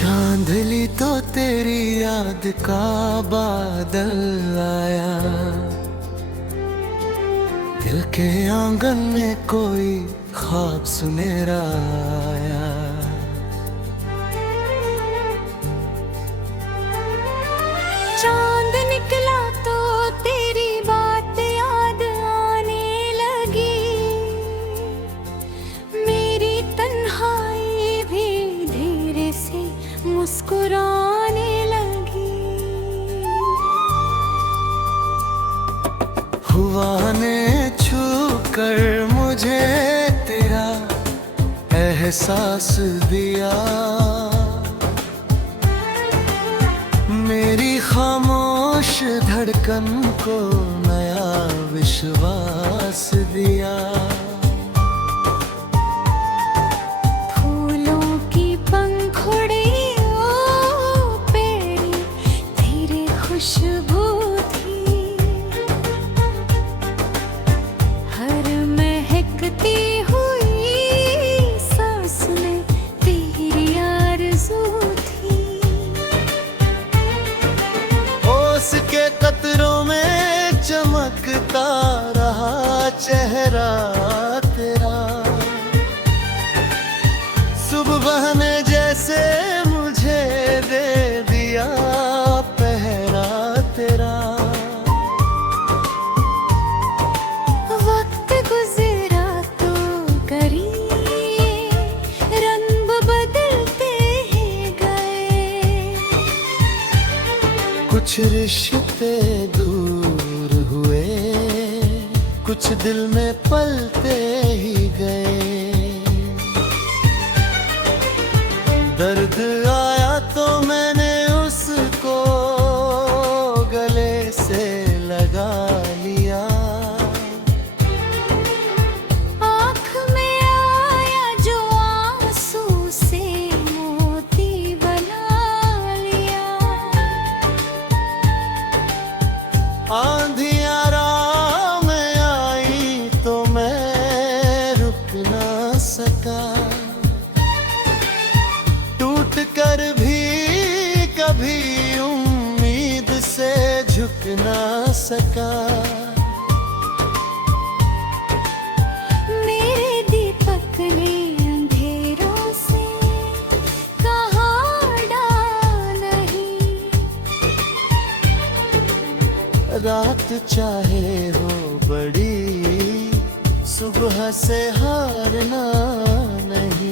चांदली तो तेरी याद का बादल आया, दिल के आंगन में कोई ख्वाब सुनेरा आया। चांद निकला तो तेरी बात याद आने लगी, मेरी तन्हाई भी धीरे से मुस्कुराने लगी। हुआ ने छू कर मुझे तेरा एहसास दिया, मेरी खामोश धड़कन को नया विश्वास दिया। फूलों की पंखुड़ियों पे तेरी खुशबू थी, हर महकती हुई सांस में तेरी आरज़ू थी। ओस के कतरों में चमकता रहा चेहरा तेरा, सुबह ने जैसे मुझे दे दिया पहरा तेरा। वक्त गुजरा तो करीब रंग बदलते ही गए, कुछ रिश्ते दूर हुए, कुछ दिल में पलते ही गए। दर्द आया तो मैंने उसको गले से लगा लिया, आँख में आया जो आंसू से मोती बना लिया। आंधियां राह में आई तो मैं रुक ना सका, टूट कर भी कभी उम्मीद से झुक ना सका। मेरे दीपक ने अंधेरों से कहा नहीं, रात चाहे हो बड़ी, सुबह से हारना नहीं।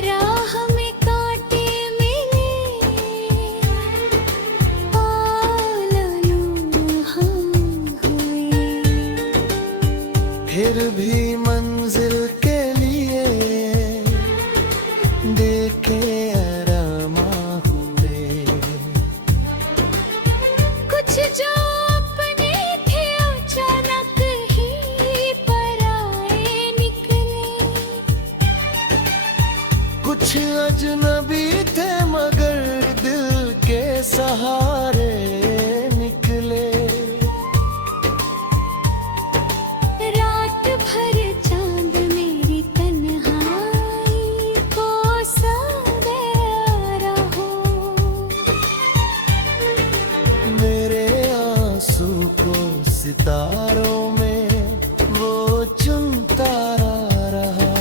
राह में कांटे मिले, आलू हम हुए, फिर भी मंजिल के लिए देखे आरामा हुए। कुछ जो अपने थे अचानक ही पराए निकले, कुछ अजनबी थे मगर दिल के सहारे निकले। रात भर चांद मेरी तन्हाई को सवेरा हो, मेरे आंसू को सितारों में वो चुनता रहा।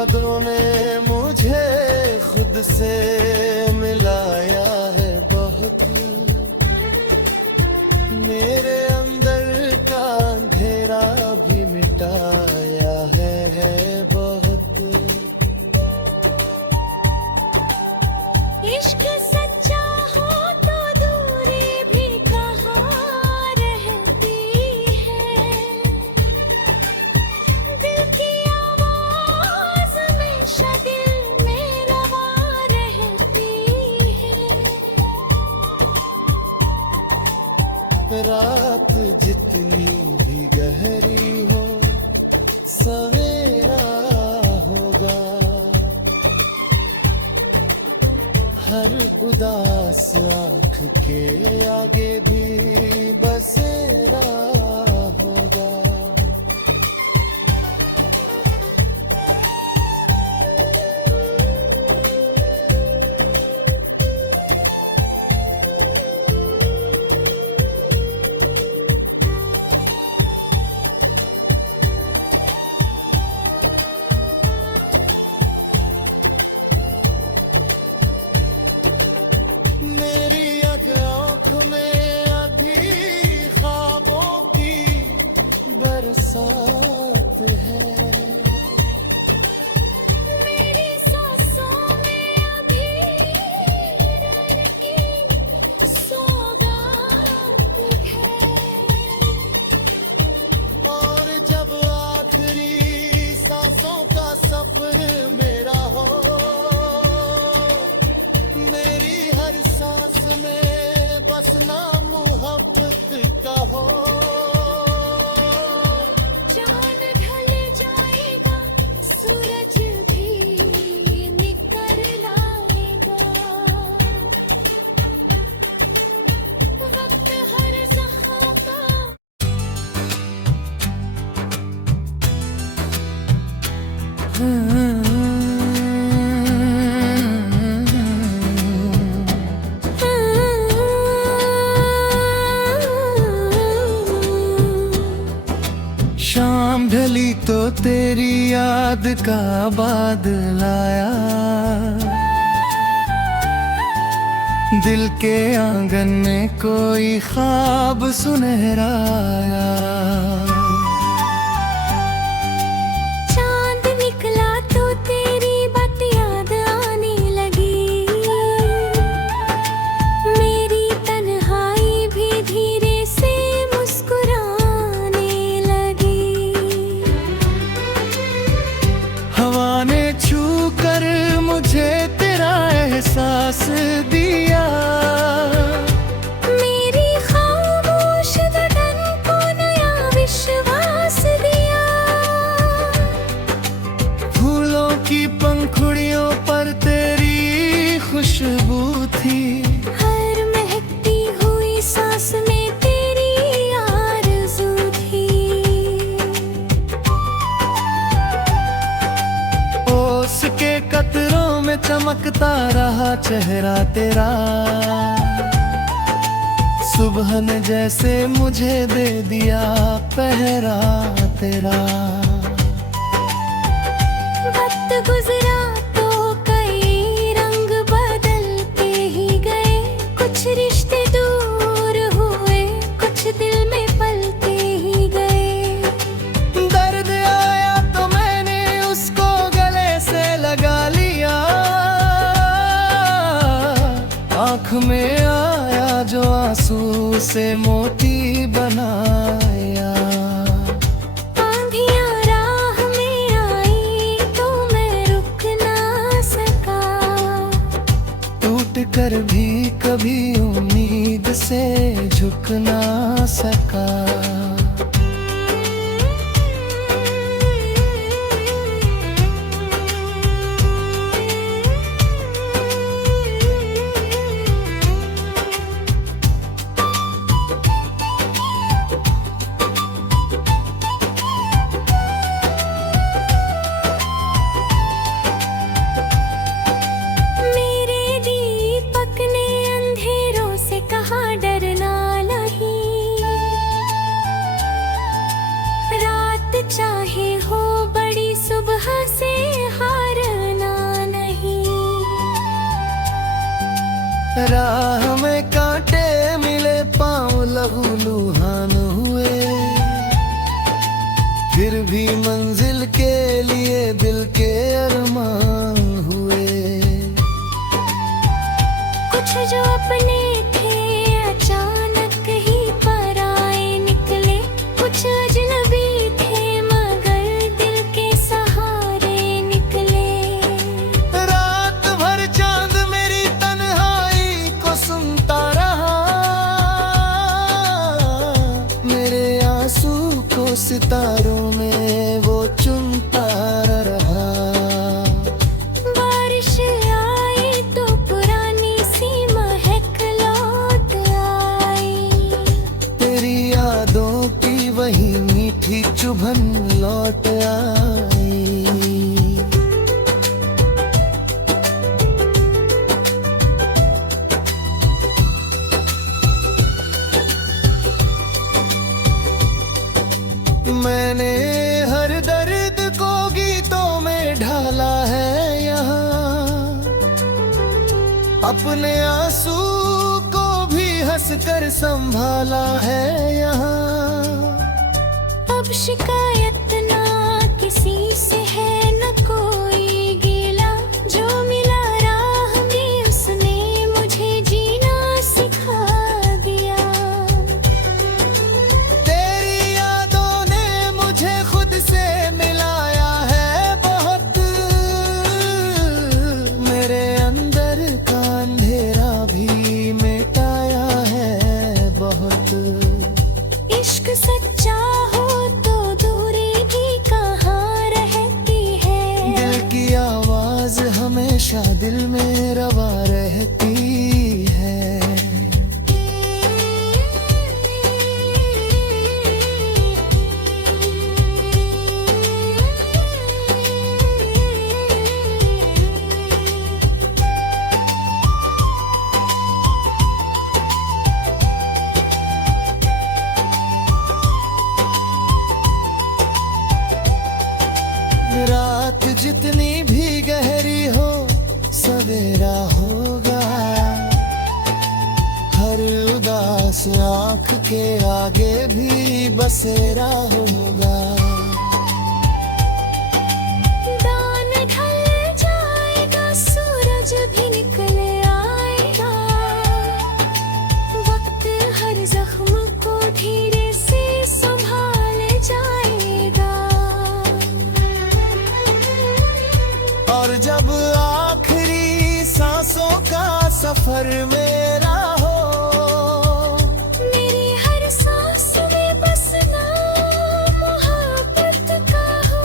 यादों ने मुझे खुद से मिलाया है बहुत, मेरे अंदर का अंधेरा भी मिटाया है बहुत। इश्क सच्चा हो तो दूरी भी कहाँ रहती है, दिल की आवाज़ हमेशा दिल में रवा रहती है। रात जितनी भी गहरी हो सवेरा होगा, हर उदास आँख के आगे भी बसेरा होगा। मेरी आँख में अभी ख्वाबों की बरसात है, मेरी सांसों में अभी हिरण की सौगात है, और जब आखिरी सांसों का सफर मेरा हो, मेरी हर सांस में बस नाम मोहब्बत का हो। चांद ढल जाएगा सूरज भी निकल आएगा, वक्त हर ज़ख्म का शाम ढली तो तेरी याद का बादल आया, दिल के आंगन में कोई ख्वाब सुनहरा आया। चांद निकला तो तेरी बात याद आने लगी, मेरी तन्हाई भी धीरे से मुस्कुराने लगी। हवा ने छू कर मुझे तेरा एहसास दिया, मेरी खामोश बदन को नया विश्वास दिया। फूलों की पंखुड़ियों पर तेरी खुशबू थी, हर महकती हुई सांस में तेरी आरज़ू थी। ओस के कतरों में चमकता रहा चेहरा तेरा, सुबह ने जैसे मुझे दे दिया पहरा तेरा। वक्त गुजरा तो कई रंग बदलते ही गए, कुछ रिश्ते दूर हुए, कुछ दिल में पलते ही गए। दर्द आया तो मैंने उसको गले से लगा लिया, आँख में आया जो आंसू से मोती बनाया। आंधियाँ राह में आई तो मैं रुक ना सका, टूट कर भी कभी उम्मीद से झुक ना सका। सितारों में वो चुनता रहा। बारिश आई तो पुरानी सी महक लौट आई। तेरी यादों की वही मीठी चुभन लौट आई। मैंने हर दर्द को गीतों में ढाला है यहाँ, अपने आंसू को भी हंसकर संभाला है यहाँ। अब शिकायत ना किसी से है न कोई गिला, जो मिला राह में उसने मुझे जीना सिखा दिया। तेरी यादों ने मुझे खुद से मिलाया है बहुत, मेरे अंदर का अंधेरा भी मिटाया है बहुत। इश्क सच्चा हो तो दूरी भी कहाँ रहती है। दिल की आवाज हमेशा दिल में रवा रहती है। रात जितनी भी गहरी हो सवेरा होगा, हर उदास आँख के आगे भी बसेरा होगा। दान ढल जाएगा, सूरज भी निकल आएगा, वक्त हर जख्म को धीरे से संभाल जाएगा। और जब आखिरी सांसों का सफर मेरा हो, मेरी हर सांस में बस नाम मोहब्बत का हो।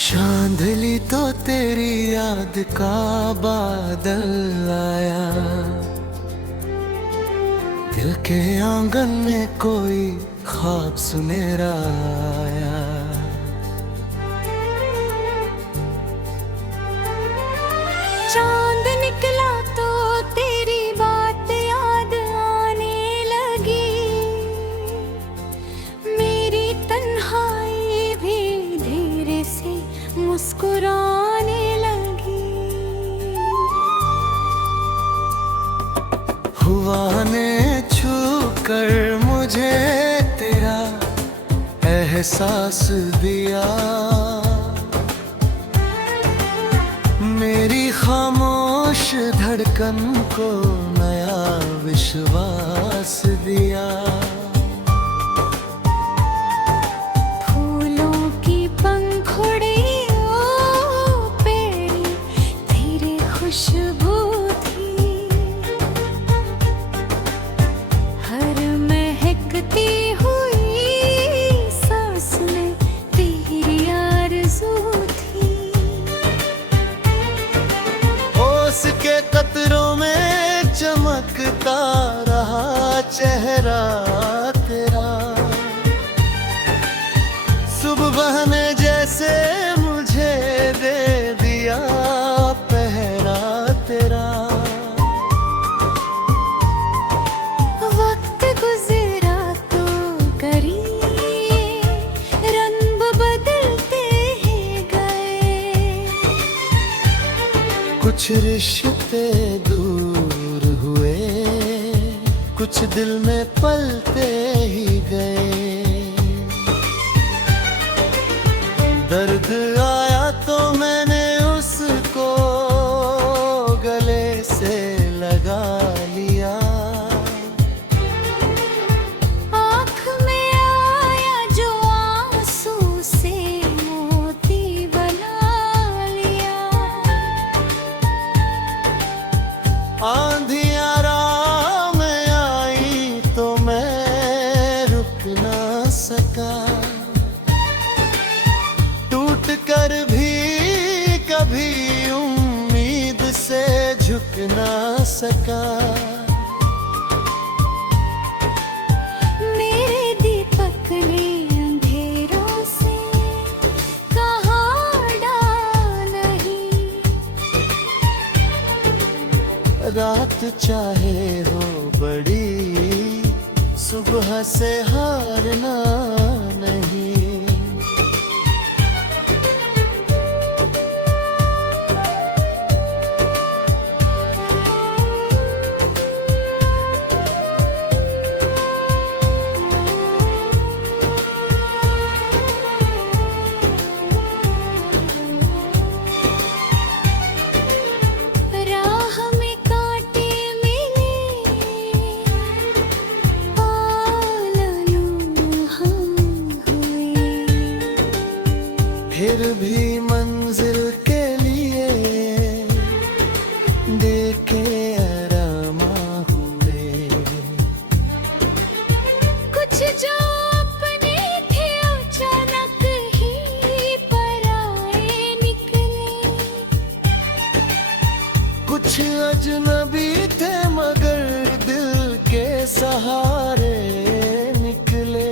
चांदली तो तेरी याद का बादल आया, दिल के आंगन में कोई ख्वाब सुनेरा आया। चांद निकला तो तेरी बात याद आने लगी, मेरी तन्हाई भी धीरे से मुस्कुराने लगी। हुआ ने छू कर मुझे तेरा एहसास दिया, मेरी खामोश धड़कन को नया विश्वास दिया। फूलों की पंखुड़ियों पे तेरी खुशबू थी, हर महकती हुई सांस में तेरी आरज़ू थी। ओस के कतरों में चमकता रहा चेहरा तेरा, सुबह ने जैसे मुझे दे दिया पहरा तेरा। वक्त गुजरा तो करीब रंग बदलते ही गए, कुछ रिश्ते दूर हुए, कुछ दिल में पलते ही गए। आया तो मैंने उसको गले से लगा लिया। आँख में आया जो आंसू से मोती बना लिया। आंधियाँ राह में आई तो मैं रुक ना सका। टूट कर भी कभी उम्मीद से झुक ना सका। मेरे दीपक ने अंधेरों से कहा नहीं। रात चाहे हो बड़ी, सुबह से हारना नहीं। राह में कांटे मिले, पालू हम हुए। फिर भी मंजिल के लिए देखे आरामा हुए। कुछ जो अपने थे अचानक ही पराए निकले। कुछ अजनबी थे मगर दिल के सहारे निकले।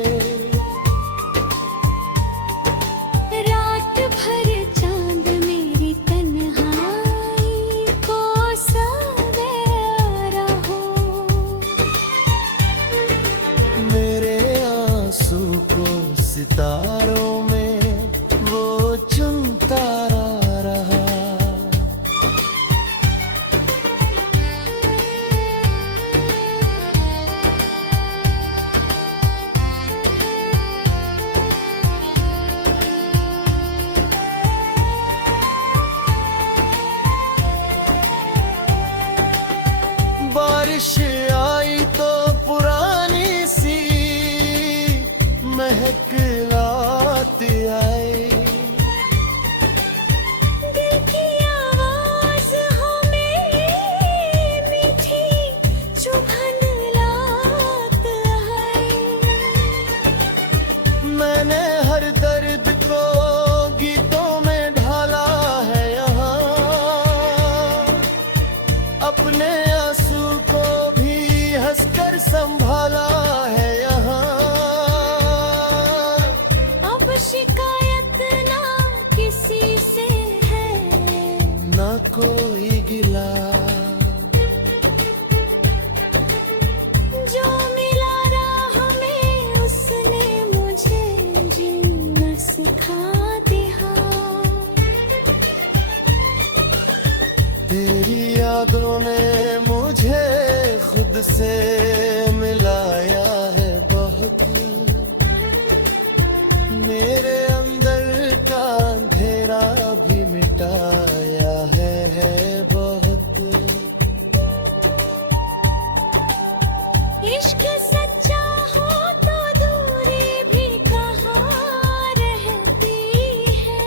रात भर चांद मेरी तन्हाई को सवेरा हो। मेरे आंसू को सितारों में वो चुनता रहा। बारिश आई तो पुरानी सी महक लाती आई। दिल की आवाज हमें मीठी चुभन लात आई। मैंने हर दर्द को गीतों में ढाला है यहाँ। अपने आंसू को भी हंसकर संभाला है यहाँ। अब शिकायत ना किसी से है, ना कोई गिला। जो मिला राह में उसने मुझे जीना सिखा दिया। तेरी यादों ने मुझे खुद से मिलाया है बहुत। मेरे अंदर का अंधेरा भी मिटाया है बहुत। इश्क सच्चा हो तो दूरी भी कहाँ रहती है।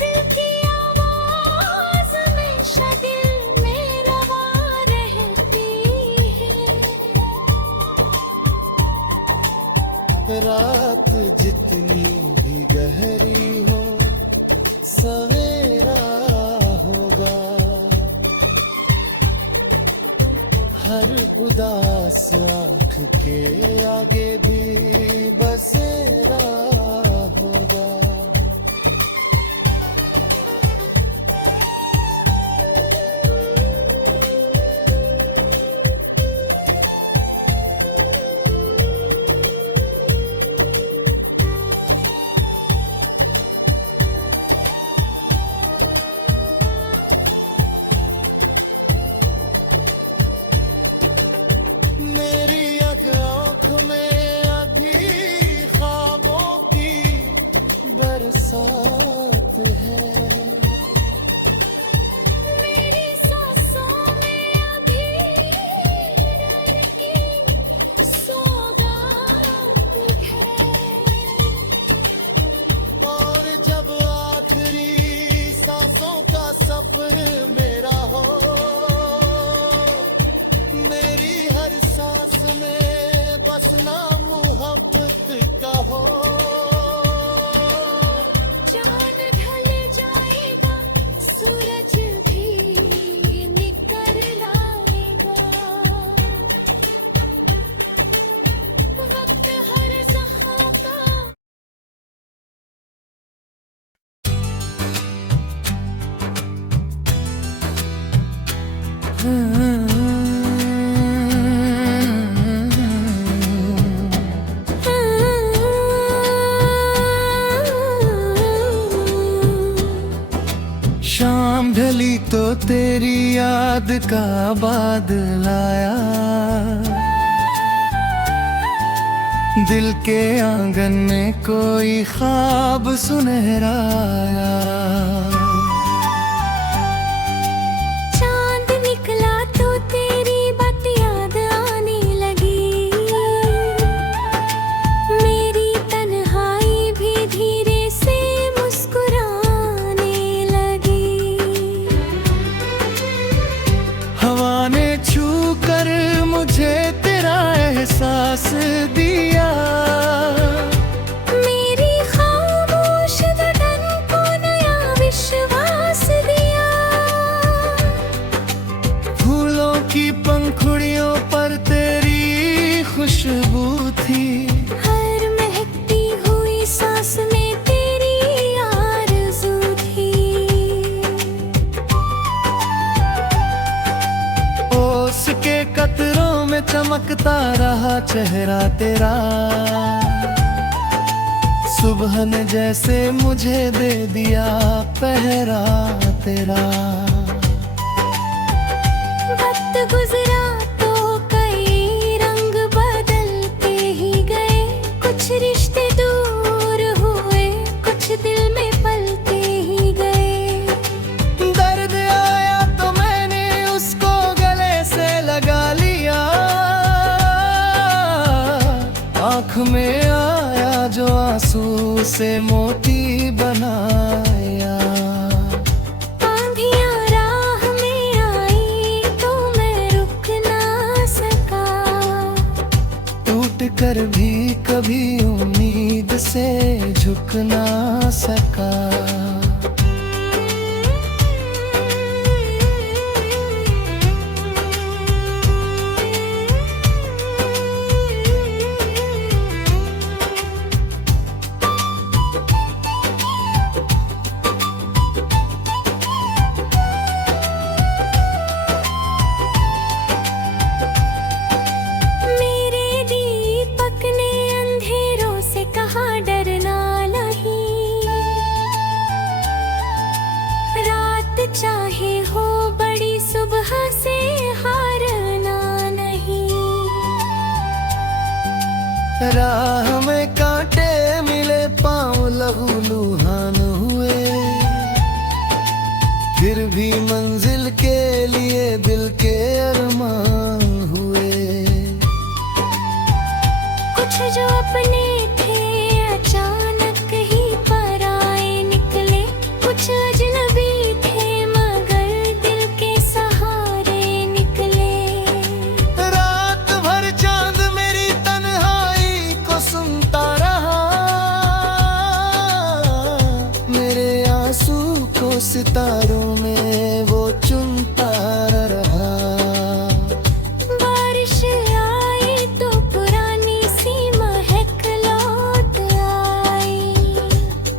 दिल की आवाज हमेशा दिल में रवा रहती है। रात जितनी भी गहरी हो सवेरा होगा। हर उदास आँख के आगे भी बसेरा होगा। मेरी आँख में अभी तेरी याद का बादल आया, दिल के आंगन में कोई ख्वाब सुनहरा आया। चांद निकला तो तेरी बात याद आने लगी, मेरी तन्हाई भी धीरे से मुस्कुराने लगी। हवा ने छू कर मुझे तेरा एहसास दिया, मेरी खामोश बदन को नया विश्वास दिया। फूलों की पंखुड़ियों पर तेरी खुशबू थी, हर महकती हुई सांस में तेरी आरज़ू थी। ओस के कतरों में चमकता रहा चेहरा तेरा, सुबह ने जैसे मुझे दे दिया पहरा तेरा। वक्त गुजरा तो कई रंग बदलते ही गए, कुछ रिश्ते दूर हुए, कुछ दिल में पलते ही गए। दर्द आया तो मैंने उसको गले से लगा लिया, आँख में आया जो आंसू से मोती बनाया। आंधियाँ राह में आई तो मैं रुक ना सका, टूट कर भी कभी उम्मीद से झुक ना सका। मेरे दीपक ने अंधेरों से कहा डरना नहीं, रात चाहे हो बड़ी सुबह से हारना नहीं। राह में कांटे मिले, पाँव लहूलुहान हुए, फिर भी मंजिल के लिए दिल के अरमान हुए। कुछ जो अपने थे अचानक ही पराए निकले, कुछ अजनबी थे मगर दिल के सहारे निकले। रात भर चांद मेरी तन्हाई को सुनता रहा, मेरे आंसू को सितारों में वो चुनता रहा। बारिश आई तो पुरानी सी महक लौट आई,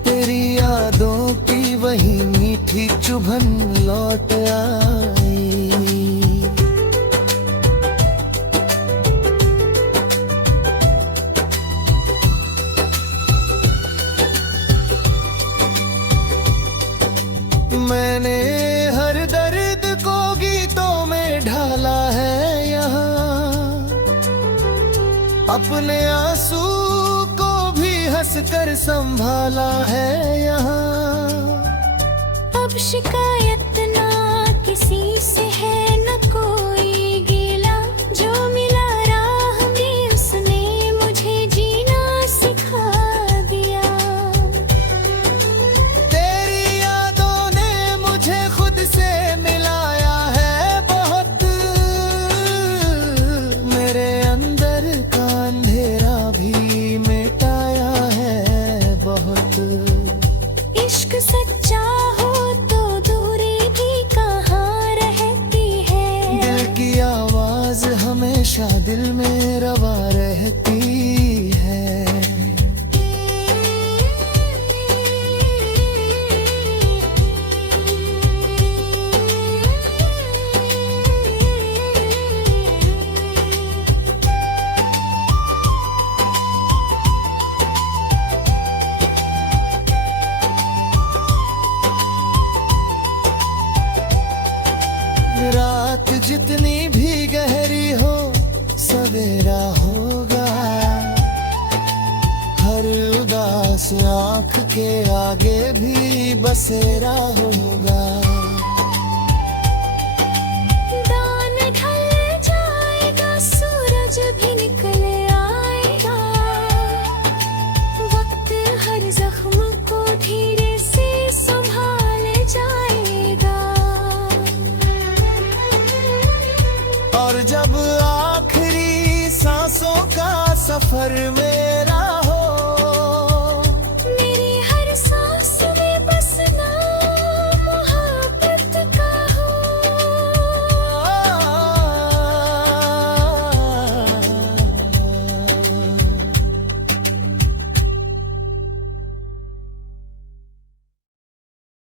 तेरी यादों की वही मीठी चुभन लौट आई। मैंने हर दर्द को गीतों में ढाला है यहाँ, अपने आंसू को भी हंसकर संभाला है यहाँ। अब शिकायत ना किसी से है न कोई गिला, जो मिला राह में उसने मुझे जीना सिखा दिया। तेरी यादों ने मुझे खुद से मिलाया है बहुत, मेरे अंदर का अंधेरा भी मिटाया है बहुत। इश्क सच्चा हो तो दूरी भी कहाँ रहती उस आँख के आगे भी बसेरा होगा। दान ढल जाएगा, सूरज भी निकल आएगा, वक्त हर जख्म को धीरे से संभाल जाएगा। और जब आखिरी सांसों का सफर मेरा